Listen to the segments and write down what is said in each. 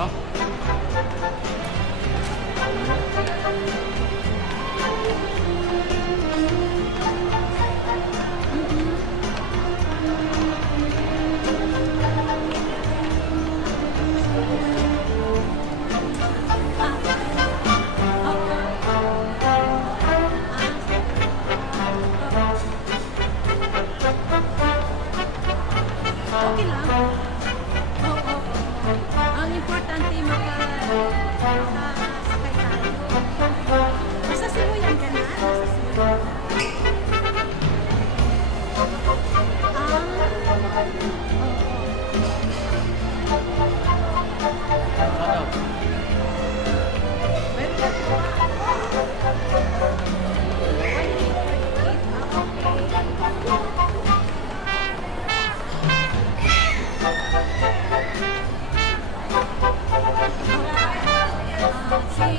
no? Okay lang. Oo. Ang importante makasakay tayo. Basta simuyan ka na. Ano? Sige.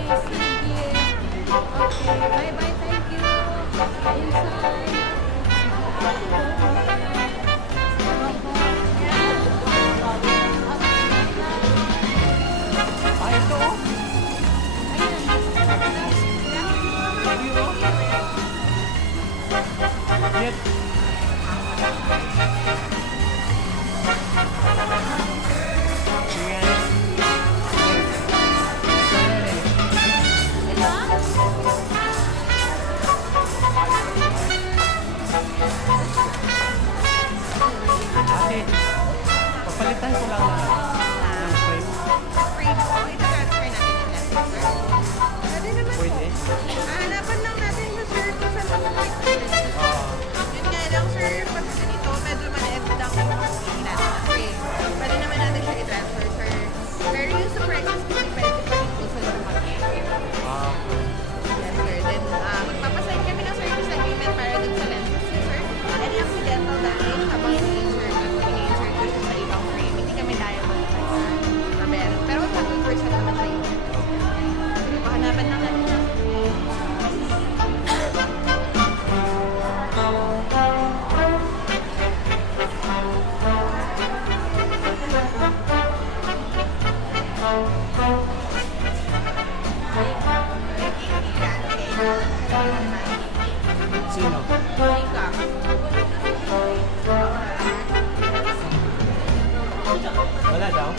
Okay. Bye-bye. Thank you. Inside. Ah, ito oh. Net. Ate, papalitan ko lang ng frame. Pwede? Hanapan lang natin yung sir kung saan makakita. Yun nga lang sir, pag ganito, medyo maliit lang yung hindi natin na-frame. Pwede naman natin siya i-transfer sir. Pero yung sa prices, hindi pwede pa rin po sa lumaki. Ah, Yes sir. Then, magpapasign kami ng service agreement para dun sa lenses niyo sir. Any accidental damage habang ini-insert ko siya sa ibang frame, hindi kami liable sa repair. Pero 100% naman siya yun. Pahanapan lang natin siya. sino? Wala daw?